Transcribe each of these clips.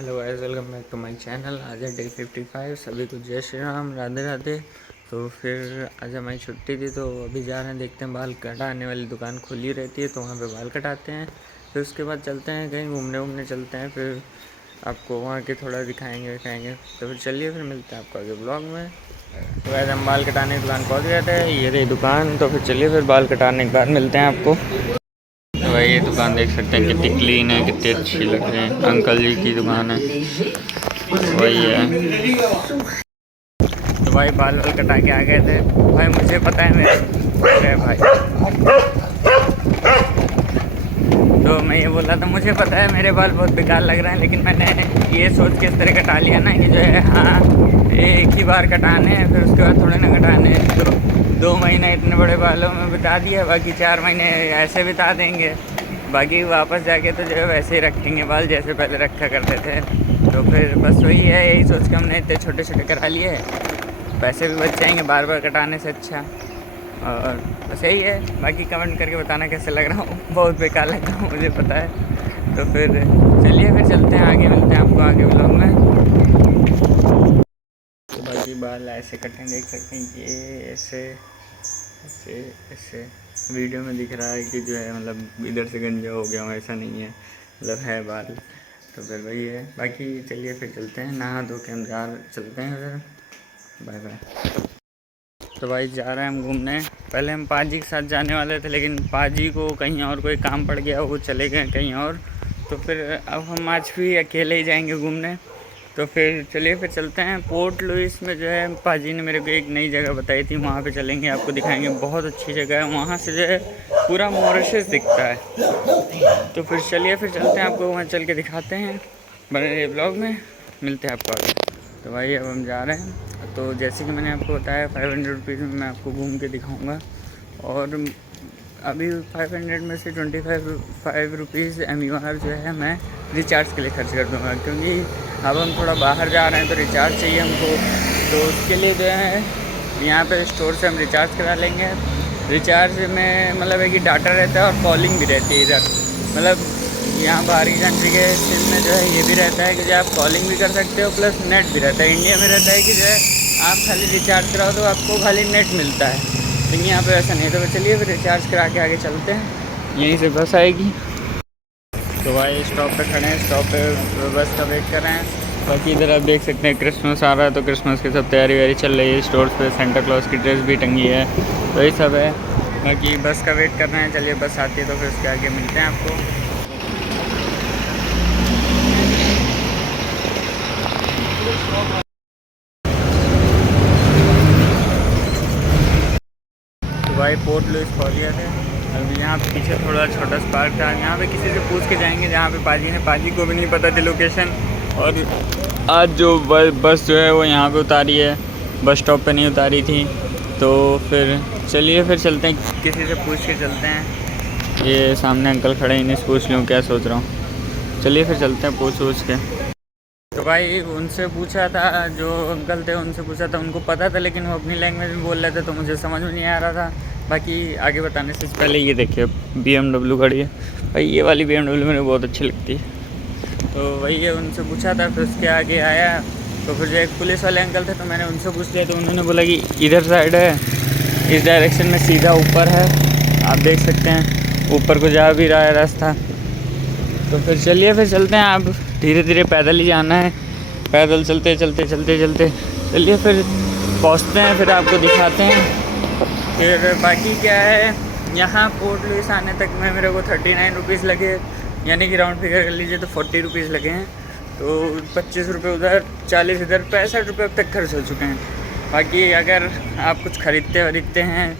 Hello guys, welcome back to my channel. आज है day 55। सभी को जय श्री राम, राधे राधे। तो फिर आज हमारी छुट्टी थी तो अभी जा रहे हैं, देखते हैं। बाल कटाने वाली दुकान खुली रहती है तो वहाँ पे बाल कटाते हैं। फिर उसके बाद चलते हैं कहीं घूमने चलते हैं। फिर आपको वहाँ के थोड़ा दिखाएंगे। तो फिर चलिए, फिर मिलते हैं आपको आगे ब्लॉग में। तो वैसे हम बाल कटाने की दुकान पहुँच गए थे, ये रही दुकान। तो फिर चलिए, फिर बाल कटाने के बाद मिलते हैं आपको। तो भाई ये दुकान देख सकते हैं कितनी क्लीन है, कितनी अच्छी लग रही है। अंकल जी की दुकान है, वही है। तो भाई बाल कटा के आ गए थे। भाई मुझे पता है मेरे भाई, तो मैं ये बोला था मुझे पता है मेरे बाल बहुत बेकार लग रहे हैं, लेकिन मैंने ये सोच के इस तरह कटा लिया ना कि जो है हाँ एक ही बार कटाने हैं, फिर उसके बाद थोड़े ना कटाने हैं। तो 2 महीने इतने बड़े बालों में बिता दिया, बाकी 4 महीने ऐसे बिता देंगे। बाकी वापस जाके तो जो है वैसे ही रखेंगे बाल जैसे पहले रखा करते थे। तो फिर बस वही है, यही सोच के हमने इतने छोटे छोटे करा लिए। पैसे भी बच जाएंगे बार बार कटाने से अच्छा। और बस यही है। बाकी कमेंट करके बताना कैसे लग रहा हूँ। बहुत बेकार लग रहा हूँ, मुझे पता है। तो फिर चलिए, फिर चलते हैं आगे, मिलते हैं आपको आगे ब्लॉग में। तो बाकी बाल ऐसे कटें, देख सकते हैं ये ऐसे ऐसे ऐसे। वीडियो में दिख रहा है कि जो है मतलब इधर से गंजा हो गया हूँ, ऐसा नहीं है, मतलब है बाल। तो फिर वही है। बाकी चलिए फिर चलते हैं, नहा धो के हम चलते हैं उधर। Bye bye. तो भाई जा रहे हैं हम घूमने। पहले हम पाजी के साथ जाने वाले थे, लेकिन पाजी को कहीं और कोई काम पड़ गया, वो चले गए कहीं और। तो फिर अब हम आज भी अकेले ही जाएंगे घूमने। तो फिर चलिए, फिर चलते हैं। पोर्ट लुइस में जो है पाजी ने मेरे को एक नई जगह बताई थी, वहाँ पे चलेंगे, आपको दिखाएंगे। बहुत अच्छी जगह है, वहाँ से जो है पूरा मॉरिशस दिखता है। तो फिर चलिए, फिर चलते हैं, आपको वहाँ चल के दिखाते हैं। बने रहिए ब्लॉग में, मिलते हैं आपको आगे। तो भाई अब हम जा रहे हैं। तो जैसे कि मैंने आपको बताया 500 रुपीज़ में मैं आपको घूम के दिखाऊंगा। और अभी 500 में से 25 रुपीज़ MUR जो है मैं रिचार्ज के लिए खर्च कर दूँगा, क्योंकि अब हम थोड़ा बाहर जा रहे हैं तो रिचार्ज चाहिए हमको। तो उसके लिए जो है यहाँ पे स्टोर से हम रिचार्ज करा लेंगे। रिचार्ज में मतलब है कि डाटा रहता है और कॉलिंग भी रहती है इधर। मतलब यहाँ बाहरी कंट्री के सिम में जो है ये भी रहता है कि जो आप कॉलिंग भी कर सकते हो, प्लस नेट भी रहता है। इंडिया में रहता है कि जो है आप खाली रिचार्ज कराओ तो आपको खाली नेट मिलता है, लेकिन यहाँ पे ऐसा नहीं। तो चलिए फिर रिचार्ज करा के आगे चलते हैं, यहीं से बस आएगी। तो भाई स्टॉप पे खड़े हैं, स्टॉप पे बस का वेट कर रहे हैं। बाकी इधर आप देख सकते हैं क्रिसमस आ रहा है, तो क्रिसमस की सब तैयारी वैयारी चल रही है। स्टोर्स पे सेंटा क्लॉज की ड्रेस भी टंगी है, तो यही सब है। बाकी बस का वेट कर रहे हैं। चलिए बस आती है तो फिर उसके आगे मिलते हैं आपको। तो भाई पोर्ट लुइस पहुँच गए थे। अब यहाँ पीछे थोड़ा छोटा सा पार्क था, यहाँ पे किसी से पूछ के जाएंगे जहाँ पे पाजी को भी नहीं पता थी लोकेशन। और आज जो बस जो है वो यहाँ पे उतारी है, बस स्टॉप पे नहीं उतारी थी। तो फिर चलिए, फिर चलते हैं, किसी से पूछ के चलते हैं। ये सामने अंकल खड़े हैं, इन्हीं से पूछ लूँ क्या सोच रहा हूँ। चलिए फिर चलते हैं पूछ के। तो भाई उनसे पूछा था, जो अंकल थे उनसे पूछा था, उनको पता था, लेकिन वो अपनी लैंग्वेज में बोल रहे थे तो मुझे समझ में नहीं आ रहा था। बाकी आगे बताने से पहले ये देखिए BMW खड़ी है। भाई ये वाली BMW मेरे बहुत अच्छी लगती है। तो वही है, उनसे पूछा था। फिर उसके आगे आया तो फिर जो एक पुलिस वाले अंकल थे, तो मैंने उनसे पूछ लिया। तो उन्होंने बोला कि इधर साइड है, इस डायरेक्शन में सीधा ऊपर है, आप देख सकते हैं ऊपर को जा भी रहा है रास्ता। तो फिर चलिए, फिर चलते हैं। आप धीरे धीरे पैदल ही जाना है, पैदल चलते चलिए फिर पहुंचते हैं, फिर आपको दिखाते हैं। फिर बाकी क्या है, यहाँ पोर्ट लुइस आने तक में मेरे को 39 रुपीज़ लगे, यानी कि राउंड फिगर कर लीजिए तो 40 रुपीज़ लगे हैं। तो 25 रुपये उधर, 40 इधर, 65 रुपये अब तक खर्च हो चुके हैं। बाकी अगर आप कुछ खरीदते हैं,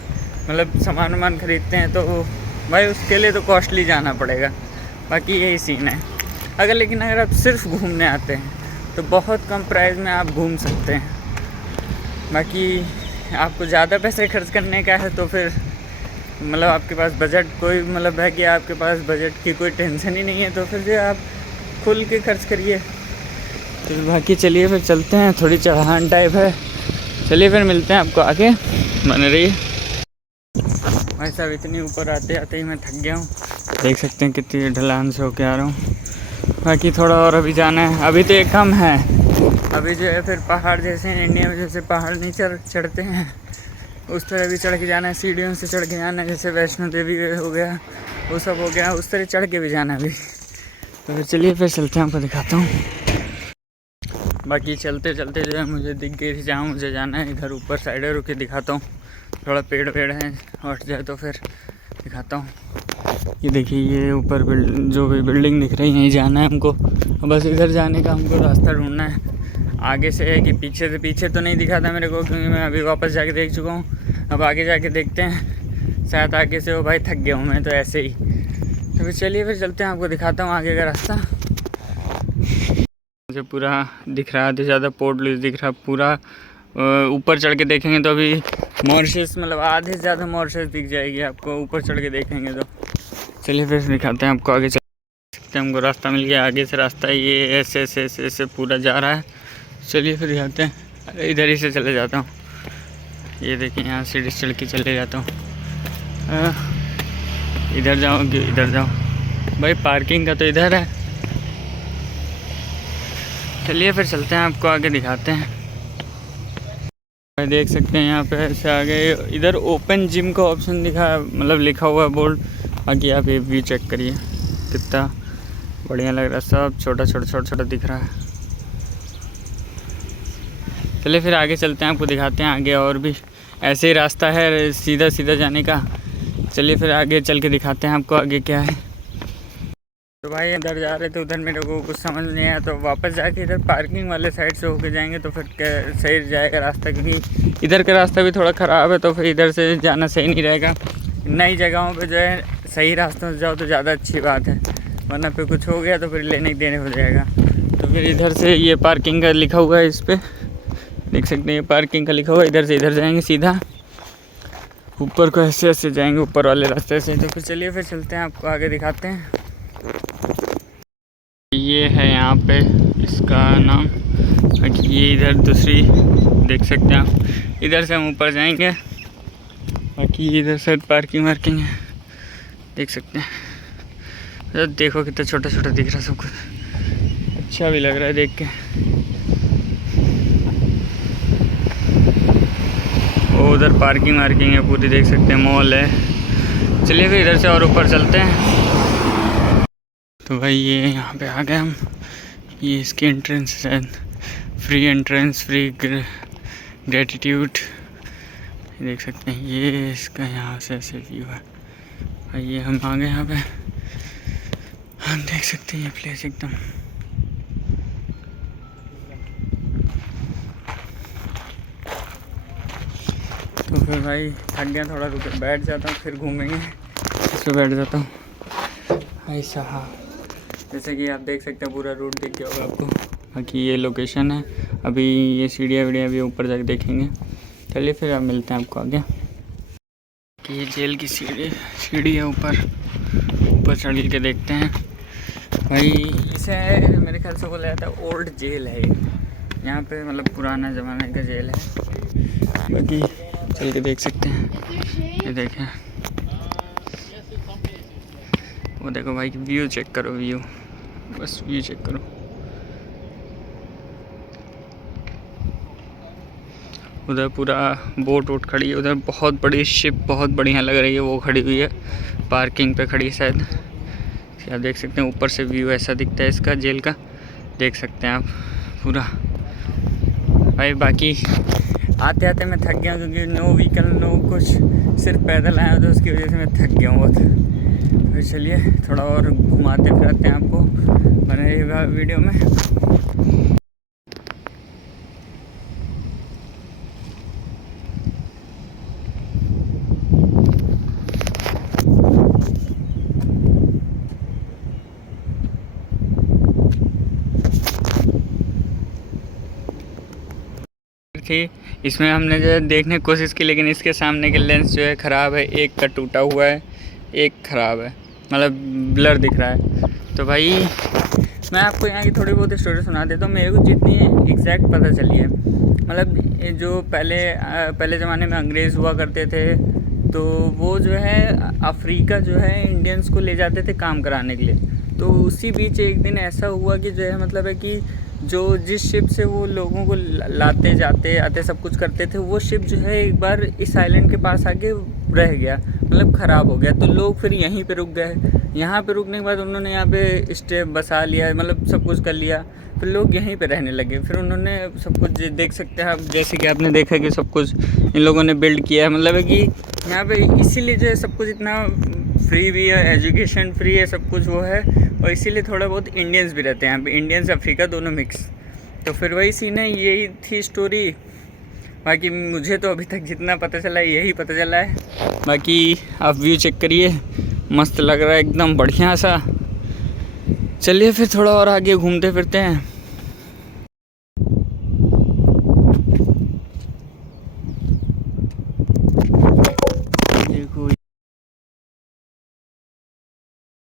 मतलब सामान खरीदते हैं, तो भाई उसके लिए तो कॉस्टली जाना पड़ेगा। बाकी यही सीन है। लेकिन अगर आप सिर्फ घूमने आते हैं तो बहुत कम प्राइस में आप घूम सकते हैं। बाकी आपको ज़्यादा पैसे खर्च करने का है तो फिर मतलब आपके पास बजट कोई मतलब है कि आपके पास बजट की कोई टेंशन ही नहीं है, तो फिर जो आप खुल के खर्च करिए। तो बाकी चलिए फिर चलते हैं, थोड़ी चढ़ान टाइप है। चलिए फिर मिलते हैं आपको आगे, बने रहिए। भाई साहब इतनी ऊपर आते आते ही मैं थक गया हूँ, देख सकते हैं कितनी ढलान से होके आ रहा हूँ। बाकी थोड़ा और अभी जाना है, अभी तो ये कम है। अभी जो है फिर पहाड़ जैसे हैं इंडिया में, जैसे पहाड़ नहीं चढ़ते हैं उस तरह भी चढ़ के जाना है, सीढ़ियों से चढ़ के जाना है, जैसे वैष्णो देवी हो गया वो सब हो गया, उस तरह चढ़ के भी जाना है अभी। तो फिर चलिए फिर चलते हैं, आपको दिखाता हूँ। बाकी चलते चलते जो है मुझे दिख गई थी जहाँ मुझे जाना है, इधर ऊपर साइड है, रुक के दिखाता हूँ। थोड़ा पेड़ है हट जाए तो फिर दिखाता हूँ। ये देखिए ये ऊपर जो भी बिल्डिंग दिख रही है यहीं जाना है हमको। बस इधर जाने का हमको रास्ता ढूंढना है। आगे से है कि पीछे से, पीछे तो नहीं दिखा था मेरे को क्योंकि मैं अभी वापस जाके देख चुका हूँ। अब आगे जाके देखते हैं, शायद आगे से वो भाई थक गया हूँ मैं तो ऐसे ही। तो फिर चलिए फिर चलते हैं, आपको दिखाता हूँ आगे का रास्ता। मुझे पूरा दिख रहा है, आधे ज़्यादा पोर्ट लुइस दिख रहा पूरा। ऊपर चढ़ के देखेंगे तो अभी मॉरिशस मतलब आधे से ज़्यादा मॉरिशस दिख जाएगी आपको ऊपर चढ़ के देखेंगे तो। चलिए फिर दिखाते हैं आपको आगे चल सकते हैं। हमको रास्ता मिल गया, आगे से रास्ता ये ऐसे पूरा जा रहा है। चलिए फिर दिखाते हैं। अरे इधर ही से चले जाता हूँ, ये देखिए यहाँ सीढ़ी चढ़ के चले जाता हूँ। इधर जाओ इधर जाओ भाई, पार्किंग का तो इधर है। चलिए फिर चलते हैं, आपको आगे दिखाते हैं। देख सकते हैं यहाँ पे ऐसे आगे इधर ओपन जिम का ऑप्शन मतलब लिखा हुआ है बोर्ड। बाकी आप ये व्यू चेक करिए कितना बढ़िया लग रहा है, सब छोटा दिख रहा है। चलिए फिर आगे चलते हैं, आपको दिखाते हैं आगे और भी ऐसे ही रास्ता है सीधा जाने का। चलिए फिर आगे चल के दिखाते हैं आपको आगे क्या है। तो भाई इधर जा रहे थे, उधर मेरे को कुछ समझ नहीं आया तो वापस जाके इधर पार्किंग वाले साइड से होके जाएंगे तो फिर सही जाएगा रास्ता, क्योंकि इधर का रास्ता भी थोड़ा ख़राब है तो फिर इधर से जाना सही नहीं रहेगा। नई जगहों पे जो है सही रास्तों से जाओ तो ज़्यादा अच्छी बात है, वरना फिर कुछ हो गया तो फिर लेने देने हो जाएगा। तो फिर इधर से ये पार्किंग का लिखा हुआ है, इस पर देख सकते हैं ये पार्किंग का लिखा हुआ है। इधर से इधर जाएंगे सीधा, ऊपर को ऐसे जाएंगे ऊपर वाले रास्ते से। तो फिर चलिए फिर चलते हैं, आपको आगे दिखाते हैं। ये है यहाँ पे इसका नाम, ये इधर दूसरी देख सकते हैं आप, इधर से हम ऊपर जाएंगे। बाकी इधर से पार्किंग वार्किंग है देख सकते हैं। तो देखो कितना छोटा दिख रहा है सब कुछ, अच्छा भी लग रहा है देख के। वो उधर पार्किंग वार्किंग है पूरी देख सकते हैं, मॉल है। चलिए फिर इधर से और ऊपर चलते हैं। तो भाई ये यहाँ पे आ गए हम, ये इसकी एंट्रेंस है, फ्री एंट्रेंस फ्री ग्रेटिट्यूड देख सकते हैं। ये इसका यहाँ से ऐसे व्यू है भाई। ये हम आ गए यहाँ पे, हम देख सकते हैं ये प्लेस एकदम। तो फिर भाई थक गया थोड़ा, रुक बैठ जाता हूँ फिर घूमेंगे। इस पर बैठ जाता हूँ भाई साहब। जैसे कि आप देख सकते हैं पूरा रूट दिख गया होगा आपको। बाकी ये लोकेशन है, अभी ये सीढ़ियाँ वीडियाँ भी ऊपर जाके देखेंगे। चलिए फिर आप मिलते हैं आपको आगे। कि ये जेल की सीढ़ी है, ऊपर चढ़ के देखते हैं भाई। इसे मेरे ख्याल से बोला जाता है ओल्ड जेल है ये, यहाँ पे मतलब पुराना ज़माने का जेल है। बाकी चल के देख सकते हैं, ये देखें वो देखो भाई व्यू चेक करो, व्यू बस व्यू चेक करो। उधर पूरा बोट वोट खड़ी है, उधर बहुत बड़ी शिप बहुत बढ़िया लग रही है वो खड़ी हुई है, पार्किंग पे खड़ी शायद। आप देख सकते हैं ऊपर से व्यू ऐसा दिखता है इसका जेल का, देख सकते हैं आप पूरा भाई। बाकी आते आते मैं थक गया क्योंकि नो व्हीकल नो कुछ, सिर्फ पैदल आया तो उसकी वजह से मैं थक गया हूँ बहुत। फिर चलिए थोड़ा और घुमाते फिराते हैं आपको बने वीडियो में। थी इसमें हमने जो है देखने की कोशिश की, लेकिन इसके सामने के लेंस जो है ख़राब है, एक का टूटा हुआ है, एक ख़राब है, मतलब ब्लर दिख रहा है। तो भाई मैं आपको यहाँ की थोड़ी बहुत स्टोरी सुना देता हूँ। मेरे को जितनी एग्जैक्ट पता चली है, मतलब जो पहले ज़माने में अंग्रेज़ हुआ करते थे तो वो जो है अफ्रीका जो है इंडियंस को ले जाते थे काम कराने के लिए। तो उसी बीच एक दिन ऐसा हुआ कि जो है मतलब है कि जो जिस शिप से वो लोगों को लाते जाते आते सब कुछ करते थे, वो शिप जो है एक बार इस आइलैंड के पास आके रह गया, मतलब ख़राब हो गया। तो लोग फिर यहीं पे रुक गए। यहाँ पे रुकने के बाद उन्होंने यहाँ पे स्टे बसा लिया, मतलब सब कुछ कर लिया। फिर लोग यहीं पे रहने लगे। फिर उन्होंने सब कुछ देख सकते हैं आप, जैसे कि आपने देखा कि सब कुछ इन लोगों ने बिल्ड किया है। मतलब है कि यहाँ पे इसीलिए जो है सब कुछ इतना फ्री भी है, एजुकेशन फ्री है, सब कुछ वो है। और इसीलिए थोड़ा बहुत इंडियंस भी रहते हैं यहाँ पे, इंडियंस अफ्रीका दोनों मिक्स। तो फिर वही सीन है, यही थी स्टोरी। बाकी मुझे तो अभी तक जितना पता चला है यही पता चला है। बाकी आप व्यू चेक करिए, मस्त लग रहा है एकदम बढ़िया सा। चलिए फिर थोड़ा और आगे घूमते फिरते हैं।